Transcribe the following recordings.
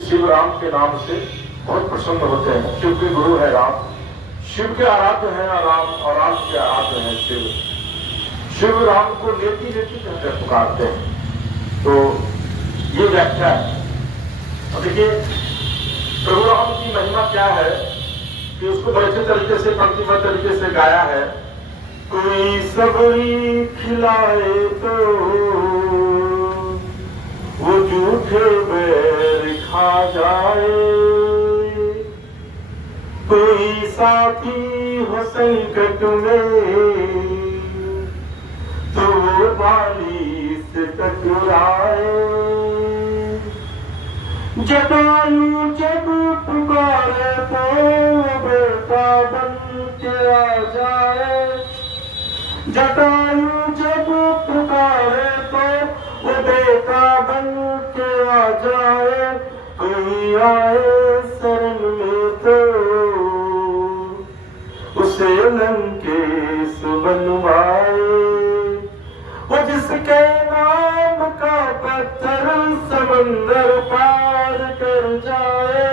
शिव राम के नाम से बहुत प्रसन्न होते हैं। शिव के गुरु है राम, शिव के आराध्य है राम और राम के आराध्य है शिव। शिव राम को नेति नेति कहकर पुकारते हैं। तो ये व्याख्या है। अब देखिए प्रभु राम की महिमा क्या है कि उसको बड़े अच्छे तरीके से पंक्तिबद्ध तरीके से गाया है। कोई सबरी खिलाए तो वो झूठे बैर खा जाए, कोई साथी हो संकट में तो वो बाली से टकराए। जटायु जब पुकारे तो बेटा बन के आ जाए, जटायु जब पुकारे तो वो बेटा बन के आ जाए। कोई आए शरण में तो उसे लंकेश बनवाए। वो जिसके नाम का पत्थर समंदर पार कर जाए,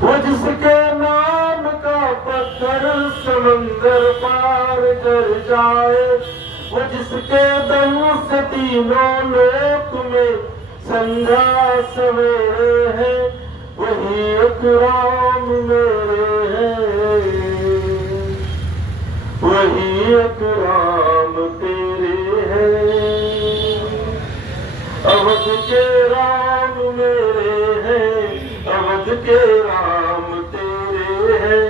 वो जिसके नाम का पत्थर समंदर पार कर जाए, वो जिसके दम से तीनों लोक में संध्या सवेरे है, वही एक राम मेरे हैं, वही एक राम तेरे हैं। अवध के राम मेरे हैं, अवध के राम तेरे हैं।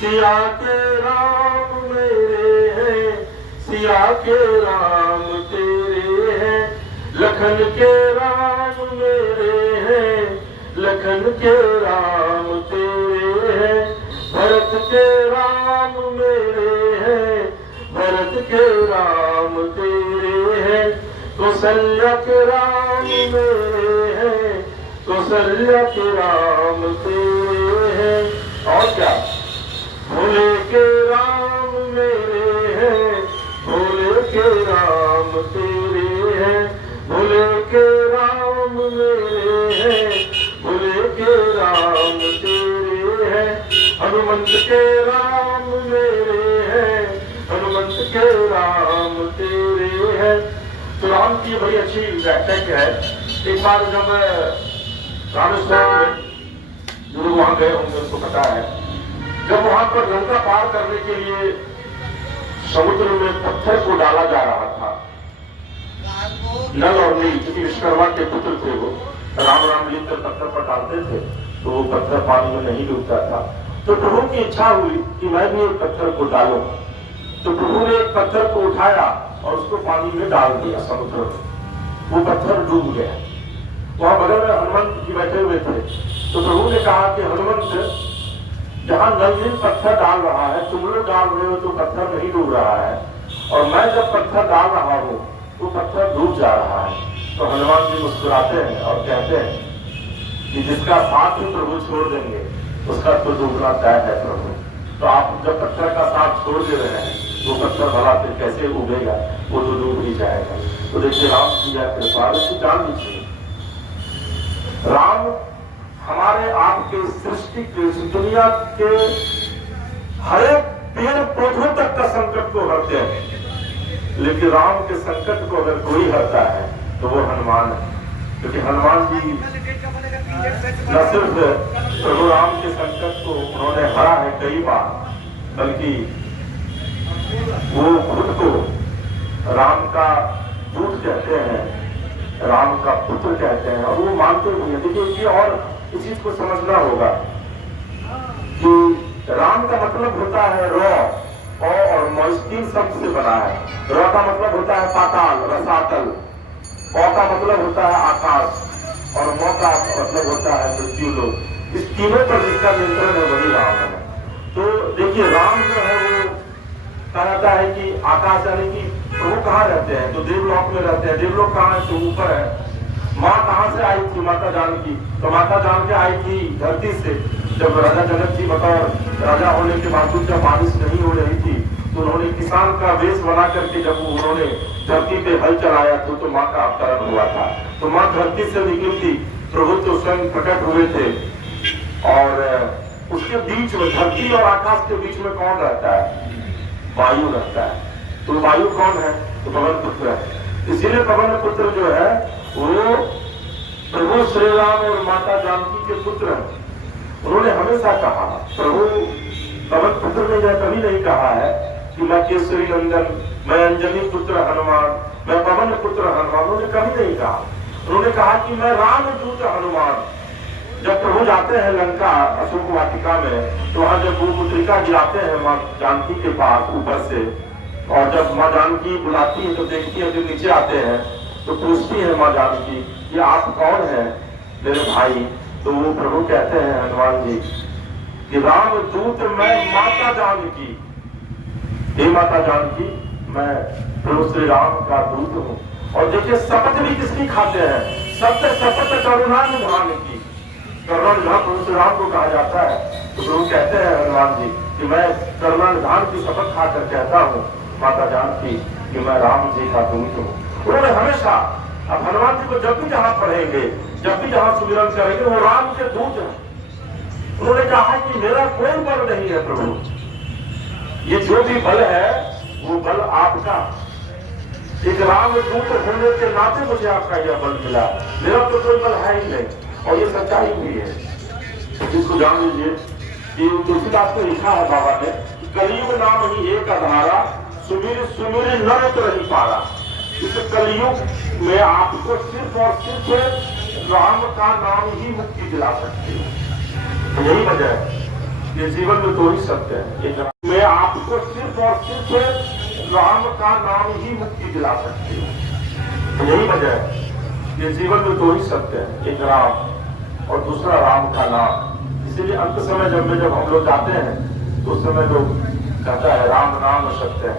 सिया के राम मेरे हैं, सिया के राम तेरे हैं। लखन के राम मेरे हैं, लखन के राम तेरे हैं। भरत के राम मेरे हैं, भरत के राम तेरे हैं। कौशल्या के राम मेरे हैं, कौशल्या के राम तेरे हैं। और क्या? भोले के राम मेरे हैं, भोले के राम तेरे हैं। भोले के राम मेरे हैं, भोले के राम तेरे हैं। हनुमंत के राम मेरे हैं, हनुमंत के राम तेरे हैं। तो राम की बड़ी अच्छी व्याख्या है। एक बार जब रामेश्वरम में जो लोग वहां गए होंगे उनको पता है, जब वहां पर लंका पार करने के लिए समुद्र में पत्थर को डाला जा रहा था, नल और नील क्योंकि विश्वकर्मा के पुत्र थे, वो राम राम लिखकर पत्थर पर डालते थे तो वो पत्थर पानी में नहीं डूबता था। तो प्रभु की इच्छा हुई कि मैं भी एक पत्थर को डालूं। तो प्रभु ने एक पत्थर को उठाया और उसको पानी में डाल दिया समुद्र में। वो पत्थर डूब गया। वहां बगल में हनुमंत जी बैठे हुए थे। तो प्रभु ने कहा कि हनुमंत, जहां नल पत्थर डाल रहा है, तुम लोग डाल रहे हो तो पत्थर नहीं डूब रहा है, और मैं जब पत्थर डाल रहा हूं वो पत्थर डूब जा रहा है। तो हनुमान जी मुस्कुराते हैं और कहते हैं कि जिसका साथ ही प्रभु छोड़ देंगे उसका तो डूबना तय है प्रभु। तो आप जब पत्थर का साथ छोड़ दे रहे हैं वो पत्थर भला फिर कैसे उगेगा, वो तो डूब ही जाएगा। तो देखिए राम की यह कृपा को जान लीजिए। राम हमारे आपके सृष्टि के, इस दुनिया के हर एक पेड़ पौधों तक का संकट को हरते हैं, लेकिन राम के संकट को अगर कोई हरता है तो वो हनुमान है। क्योंकि हनुमान जी न सिर्फ प्रभु राम के संकट को उन्होंने हरा है कई बार, बल्कि वो खुद को राम का दूत कहते हैं, राम का पुत्र कहते हैं, और वो मानते भी हैं। देखिए ये और इस चीज को समझना होगा कि राम का मतलब होता है रॉ और मॉइस्टीन शब्द से बना है। रॉ का मतलब होता है पाताल, रसातल। औ का मतलब होता है आकाश, और मौ का मतलब होता है मृत्यु लोक। इस तीनों पर जिसका नियंत्रण है वही राम है। तो देखिए राम जो है वो कहा जाता है कि आकाश यानी कि प्रभु कहाँ रहते हैं, तो देवलोक में रहते हैं। देवलोक कहाँ है, तो ऊपर है। माँ कहाँ से आई थी, माता जानकी, तो माता जानकी आई थी धरती से। जब राजा जनक जी बतौर राजा होने के बावजूद जब बारिश नहीं हो रही थी, तो उन्होंने किसान का वेश बना करके जब उन्होंने धरती पे हल चलाया तो माँ का अवतरण हुआ था। तो माँ धरती से निकली थी प्रभु तो स्वयं प्रकट हुए थे। और उसके बीच में, धरती और आकाश के बीच में कौन रहता है? वायु रहता है। तो वायु कौन है? तो पवन पुत्र है। इसीलिए पवन पुत्र जो है वो प्रभु श्री राम और माता जानकी के पुत्र हैं। उन्होंने हमेशा कहा, प्रभु पवन पुत्र ने यह कभी नहीं कहा है कि मैं केसरी नंदन, मैं अंजनी पुत्र हनुमान, मैं पवन पुत्र हनुमान, उन्होंने कभी नहीं कहा। उन्होंने कहा कि मैं रामदूत हनुमान। जब प्रभु जाते हैं लंका अशोक वाटिका में, तो वहां जब वो पुत्रिका गिराते हैं माँ जानकी के पास ऊपर से, और जब माँ जानकी बुलाती है तो देखती है, जो नीचे आते हैं तो पूछती है माँ जानकी, ये आप कौन है मेरे भाई? तो वो प्रभु कहते हैं हनुमान जी कि रामदूत मैं माता जानकी, हे माता जानकी मैं प्रभु श्री राम का दूत हूँ। और देखिए शपथ भी किसकी खाते हैं? सत्य शपथ करुणा निधान की। करुणा निधान प्रभु श्री राम को कहा जाता है। तो प्रभु कहते हैं हनुमान जी कि मैं करुणा निधान की शपथ खाकर कहता हूँ माता जानकी कि मैं राम जी का दूत हूँ। उन्होंने हमेशा, अब हनुमान जी को जब भी जहां पढ़ेंगे, जब भी जहां सुमिरन करेंगे, वो राम के दूत हैं। उन्होंने कहा कि मेरा कोई बल नहीं है प्रभु, ये जो भी बल है वो बल आपका। एक राम दूत होने के नाते मुझे आपका यह बल मिला, मेरा तो कोई बल है ही नहीं। और ये सच्चाई भी है, जिसको जान लीजिए कि तुलसीदास को लिखा है बाबा ने, कलयुग नाम ही एक आधारा, सुमिर सुमिर नर नहीं पारा। इस कलयुग में आपको सिर्फ और सिर्फ राम का नाम ही मुक्ति दिला सकते हैं। यही वजह है, ये जीवन में दो ही सत्य है, मैं आपको सिर्फ और सिर्फ राम का नाम ही मुक्ति दिला सकते हैं। यही वजह है, ये जीवन में दो ही सत्य है, एक राम और दूसरा राम का नाम। इसीलिए अंत समय जब हम लोग जाते हैं तो उस समय लोग कहता है राम नाम सत्य है।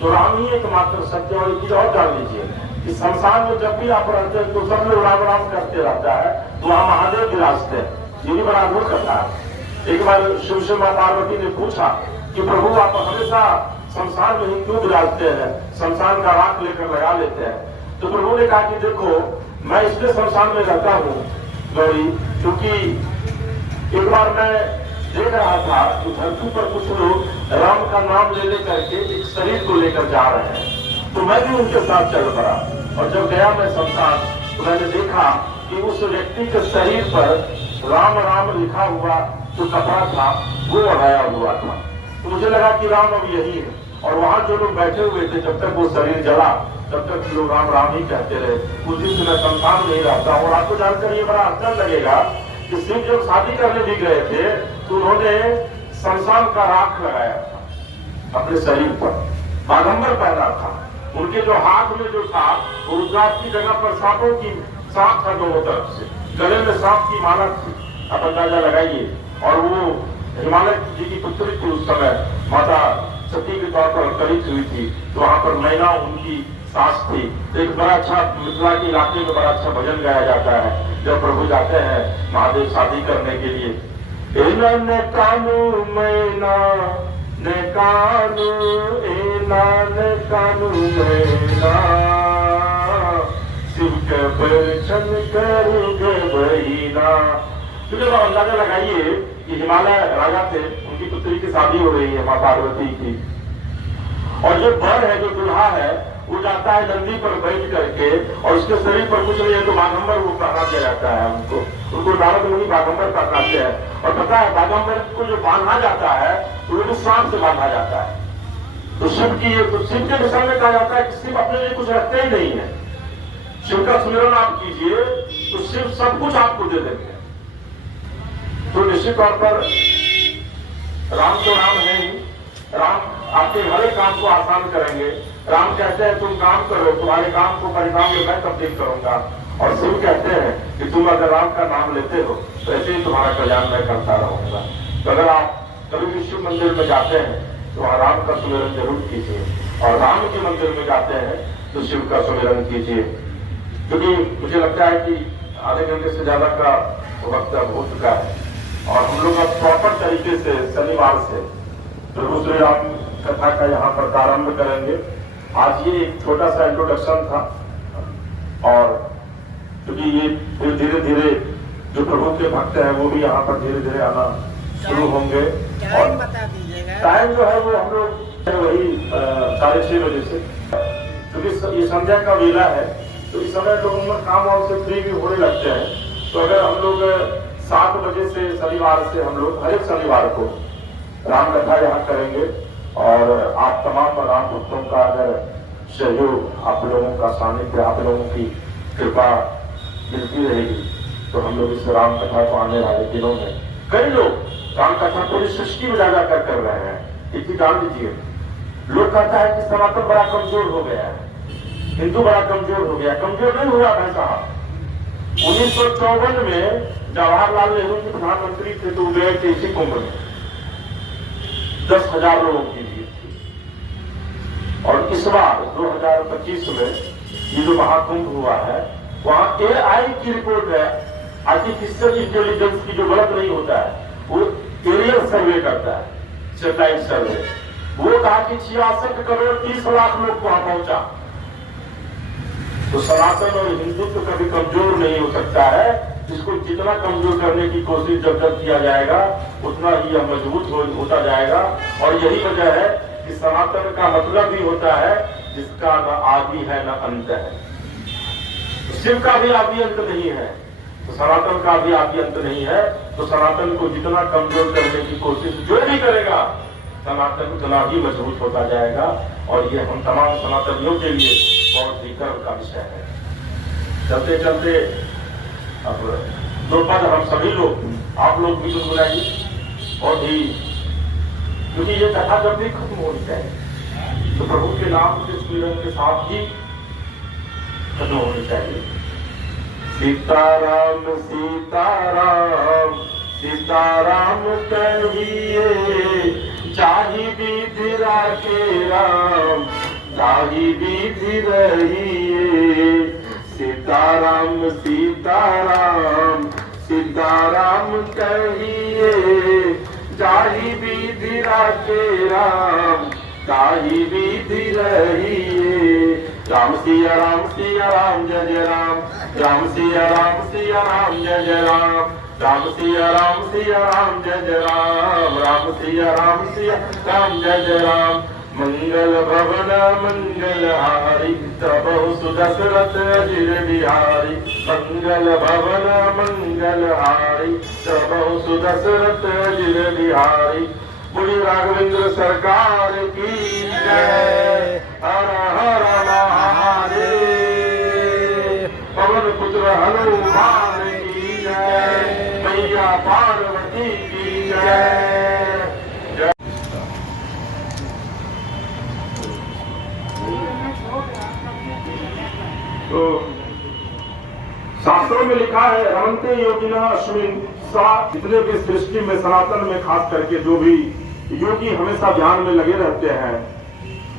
तो राम ही एकमात्र सत्य। और एक चीज और जान लीजिए कि संसार में जब भी आप रहते हैं तो सब लोग राम राम करते रहता है, तो वहां महादेव विराजते हैं। ये भी बड़ा अद्भुत करता है। एक बार शिव से मां पार्वती ने पूछा कि प्रभु आप हमेशा संसार में ही क्यों विराजते हैं, संसार का राख लेकर लगा लेते हैं? तो प्रभु ने कहा कि देखो मैं इसलिए संसार में रहता हूँ गौरी, क्योंकि एक बार मैं देख रहा था कि धरती पर कुछ लोग राम का नाम ले लेकर के एक शरीर को लेकर जा रहे हैं, तो मैं भी उनके साथ चल पड़ा। और जब गया मैं संसार, तो मैंने देखा कि उस व्यक्ति के शरीर पर राम राम लिखा हुआ जो कपड़ा था वो ओढ़ाया हुआ था। तो मुझे लगा कि राम अब यही है। और वहां जो लोग बैठे हुए थे, जब तक वो शरीर जला तब तक लोग राम राम ही कहते रहे। उस दिन से मैं संसार में ही रहता हूँ। और आपको जानकर ये बड़ा आश्चर्य लगेगा कि शिव जब शादी करने भी गए थे तो उन्होंने शमशान का राख लगाया था अपने शरीर पर, बागंबर पहना था। उनके जो हाथ में जो था वो रुद्राक्ष की जगह पर सांपों की सांप था दोनों तरफ से, गले में सांप की माला थी, आप अंदाजा लगाइए। और वो हिमालय जी की पुत्री थी उस समय, माता सती के तौर पर अवतरित हुई थी। तो वहां पर मैना उनकी सास थी। एक बड़ा अच्छा मिथिला के इलाके में बड़ा अच्छा भजन गाया जाता है जब प्रभु जाते हैं महादेव शादी करने के लिए। ने कानू मैना ने कानू एना ने कानू मैना, शिव के दर्शन करोगे बहिना। तो जब अंदाजा लगाइए कि हिमालय राजा थे, उनकी पुत्री की शादी हो रही है माँ पार्वती की, और जो वर है, जो दुल्हा है, वो जाता है नंदी पर बैठ करके, और उसके शरीर पर कुछ नहीं है तो बागंबर वो पहना दिया जाता है उनको नारद मुनि बागंबर पहनाते हैं। और पता है बागंबर को जो बांधा जाता है वो भी सांप से बांधा जाता है। तो शिव के विषय में कहा जाता है कि शिव अपने लिए कुछ रखते ही नहीं है। शिव का सुमिरन आप कीजिए तो शिव सब कुछ आपको दे देंगे। तो निश्चित तौर पर राम तो राम है ही, राम आपके हर एक काम को आसान करेंगे। राम कहते हैं तुम काम करो, तुम्हारे काम को परिणाम में मैं तब्दील करूंगा। और शिव कहते हैं कि तुम अगर राम का नाम लेते हो तो ऐसे ही तुम्हारा कल्याण मैं करता रहूंगा। तो अगर आप कभी भी शिव मंदिर में जाते हैं तो वहां राम का सुमिरन जरूर कीजिए, और राम के मंदिर में जाते हैं तो शिव का सुमिरन कीजिए। क्योंकि मुझे लगता है कि आधे घंटे से ज्यादा का वक्त अब हो चुका है, और हम लोग अब प्रॉपर तरीके से शनिवार से प्रभु श्री राम कथा का यहाँ पर प्रारंभ करेंगे। आज ये एक छोटा सा इंट्रोडक्शन था, और क्योंकि ये फिर धीरे धीरे जो प्रभु के भक्त हैं वो भी यहाँ पर धीरे धीरे आना शुरू होंगे। टाइम बता दीजिएगा। टाइम जो है वो हम लोग वही 6:30 बजे से, क्योंकि ये संध्या का वेला है तो इस समय लोग काम वाम से फ्री भी होने लगते हैं। तो अगर हम लोग 7 बजे से शनिवार से हम लोग हर एक शनिवार को राम कथा यहाँ करेंगे और आप तमाम राम भक्तों का अगर सहयोग, आप लोगों का सानिध्य, आप लोगों की कृपा मिलती रहेगी तो हम लोग इस राम कथा को आने वाले दिनों में कई लोग राम कथा पूरी सृष्टि में ज्यादा कर रहे हैं। एक जान लीजिए, लोग कहता है कि सनातन बड़ा कमजोर हो गया है, हिंदू बड़ा कमजोर हो गया। कमजोर नहीं हुआ भाई साहब। 1954 में जवाहरलाल नेहरू जी प्रधानमंत्री थे तो गए थे इसी कुंभ में, 10,000 लोगों की भीड़ थी। और इस बार 2025 में ये जो महाकुंभ हुआ है वहां AI की रिपोर्ट है, आर्टिफिशियल इंटेलिजेंस की जो गलत नहीं होता है, वो एरियल सर्वे करता है, सैटेलाइट सर्वे। वो कहा कि 66 करोड़ 30 लाख लोग वहां पहुंचा। तो सनातन और हिंदुत्व कभी कमजोर नहीं हो सकता है। इसको जितना कमजोर करने की कोशिश जब जब किया जाएगा उतना ही यह मजबूत होता जाएगा। और यही वजह है कि सनातन का मतलब भी होता है जिसका न आदि है न अंत है। शिव का भी आदि अंत नहीं है तो सनातन का भी आदि अंत नहीं है। तो सनातन को जितना कमजोर करने की कोशिश जो भी करेगा सनातन उतना ही मजबूत होता जाएगा। और ये हम तमाम सनातनियों के लिए बहुत ही गर्व का विषय है। चलते चलते अब 2 पद हम सभी लोग, आप लोग भी गुनगुनाइए और ही, क्योंकि ये कथा जब भी खत्म होनी चाहिए तो प्रभु के नाम के स्मरण के साथ ही खत्म होनी चाहिए। सीताराम सीताराम सीताराम कहिए, चाही विधि राखे राम, चाही विधि रहिए। सीताराम सीताराम सीताराम कहिए, चाही विधि राखे राम, चाही विधि रहिए। राम सिया राम जय जय राम, राम सिया राम जय जय राम, राम सिया राम जय जय राम, राम सिया राम जय जय राम। मंगल भवन मंगल हारी, तबहु सुदशरथ अजिर बिहारी। मंगल भवन मंगल हारी, तबहु सुदशरथ अजिर बिहारी। बोलिए राघवेंद्र सरकार की जय। हर हर महादेव। पवन पुत्र हनुमान की जय, मैया पार्वती की जय। तो शास्त्रों में लिखा है, रमन्ते योगिना अश्विन सा। जितने भी सृष्टि में सनातन में खास करके जो भी योगी हमेशा ध्यान में लगे रहते हैं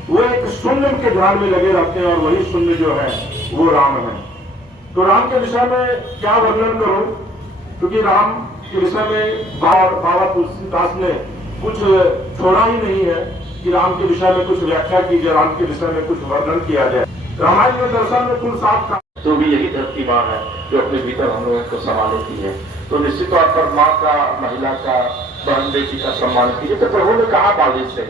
वो एक शून्य के ध्यान में लगे रहते हैं और वही शून्य जो है वो राम है। तो राम के विषय में क्या वर्णन करूं, क्योंकि राम के विषय में बाबा तुलसीदास ने कुछ छोड़ा ही नहीं है कि राम के विषय में कुछ व्याख्या की जाए, राम के विषय में कुछ वर्णन किया जाए। रामायण में दर्शन में कुल 7 का तो भी यही धरती माँ है जो अपने भीतर हम लोगों को संभाल लेती है। तो निश्चित तौर पर माँ का, महिला का, बहन बेटी का सम्मान कीजिए। तो प्रभु ने कहा बाली से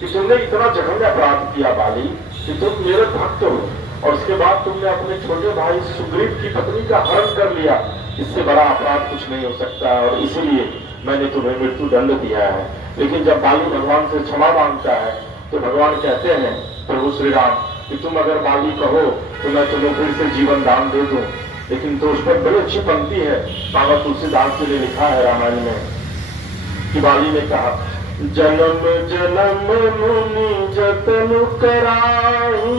कि तुमने इतना जघन्य अपराध किया बाली कि तुम मेरे भक्त हो और उसके बाद तुमने अपने छोटे भाई सुग्रीव की पत्नी का हरण कर लिया। इससे बड़ा अपराध कुछ नहीं हो सकता और इसीलिए मैंने तुम्हें मृत्यु दंड दिया है। लेकिन जब बाली भगवान से क्षमा मांगता है तो भगवान कहते हैं प्रभु श्री राम कि तुम अगर बाली कहो तो मैं तुम्हें फिर से जीवन दान दे दूं। लेकिन तो उस पर बड़ी अच्छी पंक्ति है, बाबा तुलसीदास जी ने लिखा है रामायण में कि बाली ने कहा, जन्म जन्म मुनि जतन कराऊं,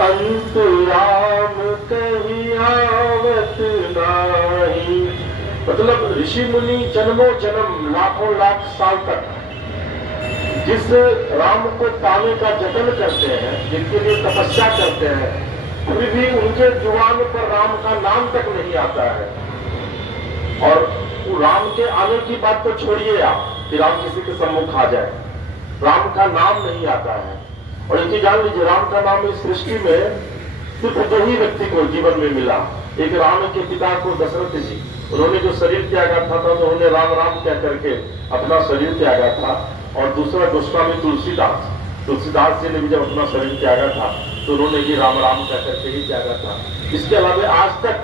अंत राम कहीं आवत नाही। मतलब ऋषि मुनि जन्मों जन्म लाखों लाख साल तक जिस राम को पाने का जतन करते हैं, जिनके लिए तपस्या करते हैं, फिर भी उनके जुबान पर राम का नाम तक नहीं आता है। और राम के आने की बात तो छोड़िए आप कि राम किसी के सम्मुख आ जाए, राम का नाम नहीं आता है। और एक जान लीजिए, राम का नाम इस सृष्टि में सिर्फ 2 ही व्यक्ति को जीवन में मिला, एक राम के पिता को दशरथ जी, उन्होंने जो शरीर त्यागा था तो उन्होंने राम राम कह करके अपना शरीर त्यागा था। और दूसरा गोस्वामी तुलसीदास जी ने भी जब अपना शरीर त्यागा था तो उन्होंने भी राम राम कह करके ही त्यागा था। इसके अलावा आज तक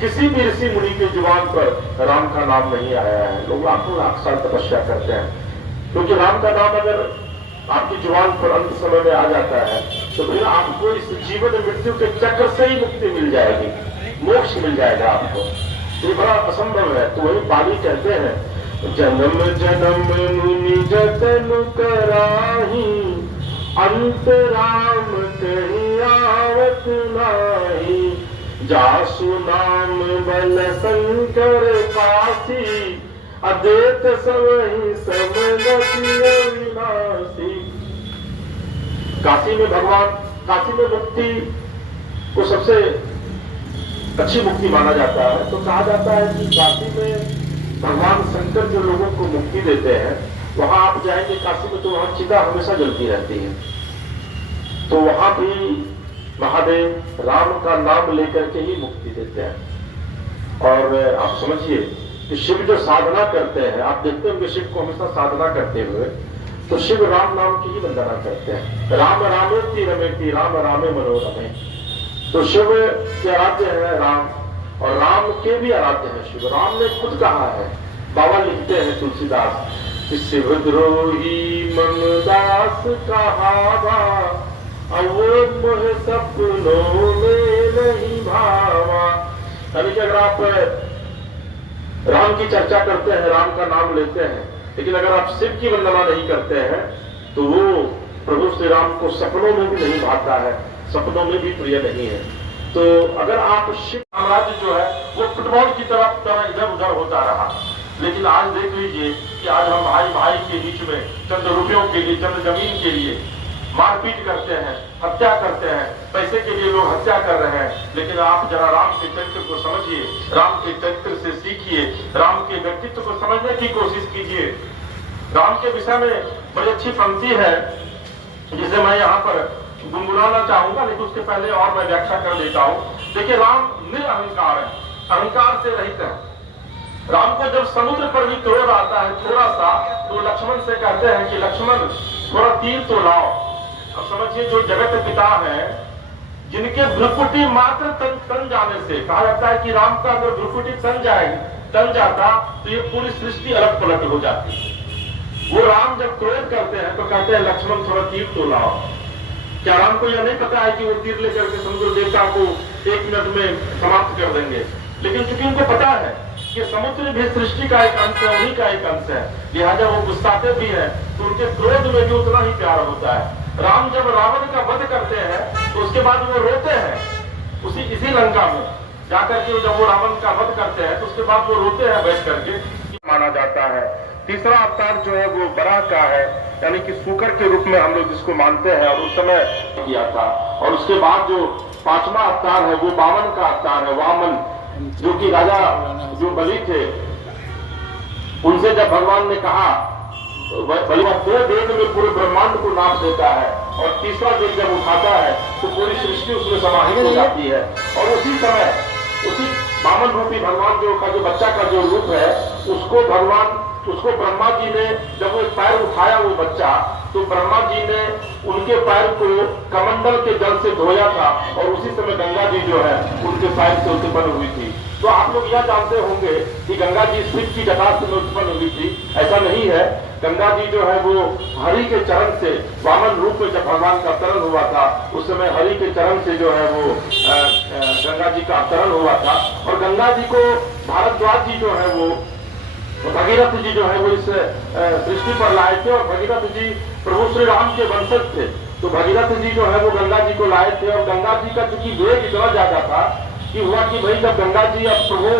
किसी भी ऋषि मुनि के जुबान पर राम का नाम नहीं आया है। लोग लाखों लाख साल तपस्या करते हैं, क्योंकि राम का नाम अगर आपकी जुबान पर अंत समय में आ जाता है तो फिर आपको इस जीवन मृत्यु के चक्र से ही मुक्ति मिल जाएगी, मोक्ष मिल जाएगा आपको। ये बड़ा असंभव है। तो वही पाली कहते हैं, जन्म जन्म मुनि जतन कराही, अंत राम कहीं आवत नाही। जासु नाम बल शंकर काशी, अद्वैत सबहि समगति अविनाशी। काशी में भगवान, काशी में मुक्ति को सबसे अच्छी मुक्ति माना जाता है। तो कहा जाता है कि काशी में भगवान शंकर जो लोगों को मुक्ति देते हैं, वहां आप जाएंगे काशी में तो वहां चिता हमेशा जलती रहती है। तो वहां भी महादेव राम का नाम लेकर के ही मुक्ति देते हैं। और आप समझिए कि शिव जो साधना करते हैं, आप देखते होंगे शिव को हमेशा साधना करते हुए, तो शिव राम नाम की ही वंदना करते हैं। राम रामेति रमेति, राम रामे मनोरमे। तो शिव के आराध्य है राम, और राम के भी आराध्य है शिव। राम ने खुद कहा है, बाबा लिखते हैं तुलसीदास, शिव द्रोही मन दास कहावा, अवोध मोह सपनों में नहीं भावा। यानी कि अगर आप राम की चर्चा करते हैं, राम का नाम लेते हैं, लेकिन अगर आप शिव की वंदना नहीं करते हैं तो वो प्रभु श्री राम को सपनों में भी नहीं भाता है, सपनों में भी प्रिय नहीं है। तो अगर आप शिव साम्राज्य जो है वो फुटबॉल की तरह इधर उधर होता रहा, लेकिन आज देख लीजिए कि आज हम भाई भाई के बीच में चंद रुपयों के लिए, चंद जमीन के लिए मारपीट करते हैं, हत्या करते हैं, पैसे के लिए लोग हत्या कर रहे हैं। लेकिन आप जरा राम के चरित्र को समझिए, राम के चरित्र से सीखिए, राम के व्यक्तित्व को समझने की कोशिश कीजिए। राम के विषय में बड़ी अच्छी पंक्ति है जिसे मैं यहाँ पर गुनगुनाना चाहूंगा, लेकिन उसके पहले और मैं व्याख्या कर देता हूँ। देखिए, राम निरअहंकार है, अहंकार से रहित है। राम को जब समुद्र पर भी क्रोध आता है थोड़ा सा, तो लक्ष्मण से कहते हैं कि लक्ष्मण थोड़ा तीर तो लाओ। अब समझिए, जो जगत पिता है, जिनके भ्रुकुटी मात्र तन जाने से, कहा जाता है कि राम का अगर भ्रुकुटी तन जाता तो ये पूरी सृष्टि अलग पलट हो जाती। वो राम जब क्रोध करते हैं तो कहते हैं लक्ष्मण थोड़ा तीर तो लाओ। क्या राम को यह नहीं पता है कि वो तीर लेकर के समुद्र देवता को 1 मिनट में समाप्त कर देंगे? लेकिन चूंकि उनको पता है कि समुद्र भी सृष्टि का एक अंश है, उन्हीं का एक अंश है, लिहाजा वो गुस्साते भी हैं तो उनके क्रोध में भी उतना ही प्यार होता है। राम जब रावण का वध करते हैं तो उसके बाद वो रोते हैं इसी लंका में जाकर के। जब वो रावण का वध करते हैं तो उसके बाद वो रोते हैं बैठ करके, माना जाता है। तीसरा अवतार जो है वो बराह का है, यानी कि सूकर के रूप में हम लोग जिसको मानते हैं, और उस समय किया था। और उसके बाद जो 5वां अवतार है वो वामन का अवतार है, वामन, जो कि राजा जो बलि थे, उनसे जब भगवान ने कहा, बलि 2 वेद में पूरे ब्रह्मांड को नाप देता है, और तीसरा वेद जब उठाता है तो पूरी सृष्टि उसमें समाहित हो जाती है। और उसी समय उसी वामन रूपी भगवान जो बच्चा का जो रूप है, उसको ब्रह्मा जी ने जब वो पैर उठाया वो बच्चा, तो ब्रह्मा जी ने उनके पैर को कमंडल के जल से धोया था, और उसी समय गंगा जी जो है उनके पैर से उत्पन्न हुई थी। तो आप लोग यह जानते होंगे कि गंगा जी शिव की जटा से उत्पन्न हुई थी, ऐसा नहीं है। गंगा जी जो है वो हरि के चरण से, वामन रूप में जब भगवान का अवतरण हुआ था उस समय हरि के चरण से जो है वो गंगा जी का अवतरण हुआ था। और गंगा जी को भारद्वाज जी जो है वो भगीरथ जी जो है वो इस सृष्टि पर लाए थे, और भगीरथ जी प्रभु श्री राम के वंशज थे। तो भगीरथ जी जो है वो गंगा जी को लाए थे, और गंगा जी का चूंकि वेग इतना ज्यादा था कि हुआ कि भाई जब गंगा जी अब प्रभु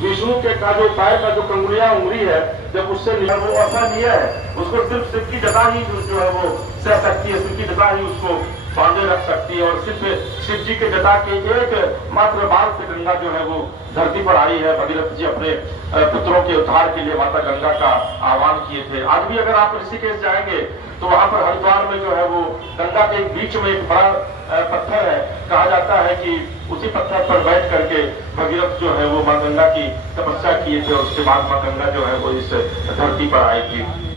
विष्णु के का जो पैर का जो कंगुलियां उंगली है, जब उससे वो ऐसा लिया है, उसको सिर्फ शिव की जटा ही जो है वो सह सकती है, शिव की जटा ही उसको बांधे रख सकती है। और सिर्फ शिव जी के जटा के एक मात्र बाल से गंगा जो है वो धरती पर आई है। भगीरथ जी अपने पुत्रों के उद्धार के लिए माता गंगा का आह्वान किए थे। आज भी अगर आप ऋषिकेश जाएंगे तो वहां पर हरिद्वार में जो है वो गंगा के बीच में एक बड़ा पत्थर है। कहा जाता है कि उसी पत्थर पर बैठ करके भगीरथ जो है वो मां गंगा की तपस्या किए थे और उसके बाद मां गंगा जो है वो इस धरती पर आई थी।